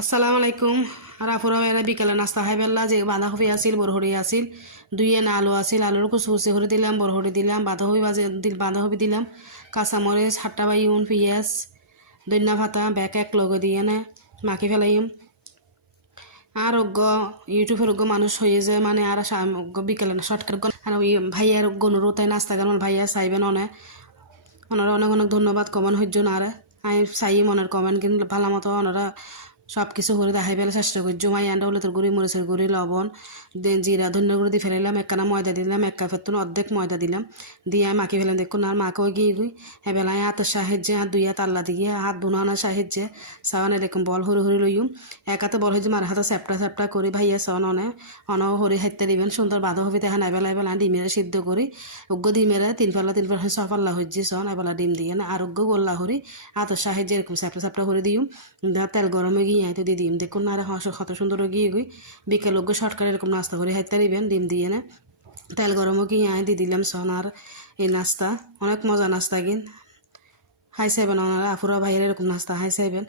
আসসালামু আলাইকুম। আর আপুরা এরা বিকালে নাস্তা খাই বেলা যে বাঁধাকপি আছিল, বরহড়ি আছিল, দুই এনে আলু আছিল, আলুর কুচি কুচি করে দিলাম, বরহড়ি দিলাম, বাঁধাকপি দিলাম, কাঁচামরিচ, হাট্টা বাইউন, পিঁয়াজ, ধনিয়া পাতা ব্যাক এক লগে দিয়ে নে মাখি ফেলাইম। আর ইউটিউবের মানুষ হয়ে যায় মানে আর বিকালে শর্টকাট আর ওই ভাইয়ার গনুরও তাই নাস্তা কেমন ভাইয়া চাইবেন অনেক ওনারা অনেক অনেক ধন্যবাদ কমেন্ট হইজ না আর আমি চাই মনের কমেন্ট কিন্তু ভালো মতো ওনারা সব কিছু করে দেখাই ফেলে চেষ্টা করছি। মাই আন্ডা হলে তোর গুড়ি মরিচের গুড়ি লবণ জিরা ধনিয়া গুঁড়ি দিয়ে ফেলাইলাম, একখানা ময়দা দিলাম, একা ফেরতুন অর্ধেক ময়দা দিলাম, দিয়ে মাখি ফেলাম। দেখুন আর মাকেও গিয়ে গুই এবেলায় হাতের সাহায্যে হাত দুই হাত আল্লা দিয়ে হাত ধুনানোর সাহায্যে সাওয়ান এরকম বল হরি হরি লইম। এক হাতে বল হয়েছে মার হাতে চ্যাপটা চ্যাপটা করে ভাইয়া সাওয়ান অন হরি হাইতে দিবেন সুন্দর বাঁধা হবে দেখেন। এবেলা ডিমের সিদ্ধ করি ডিমের তিন পাল্লা সফাল্লা হচ্ছে সন এবেলা ডিম দিয়ে না আর গোল্লা হরি হাতের সাহায্যে এরকম চ্যাপটা চ্যাপটা করে দিম। তেল গরমে গিয়ে আইতে দিয়ে দিম। দেখুন না আর কত সুন্দর গিয়ে গুই বিকেল শর্টকাট এরকম নাস্তা করে হাইতে দিবেন ডিম দিয়ে না তেল গরমও গিয়ে আই দিয়ে দিলাম সন। আর এই নাস্তা অনেক মজা নাস্তা কিন হাই সাইবেন ওনারা আপুরা ভাইয়ের এরকম নাস্তা হাই সাইবেন।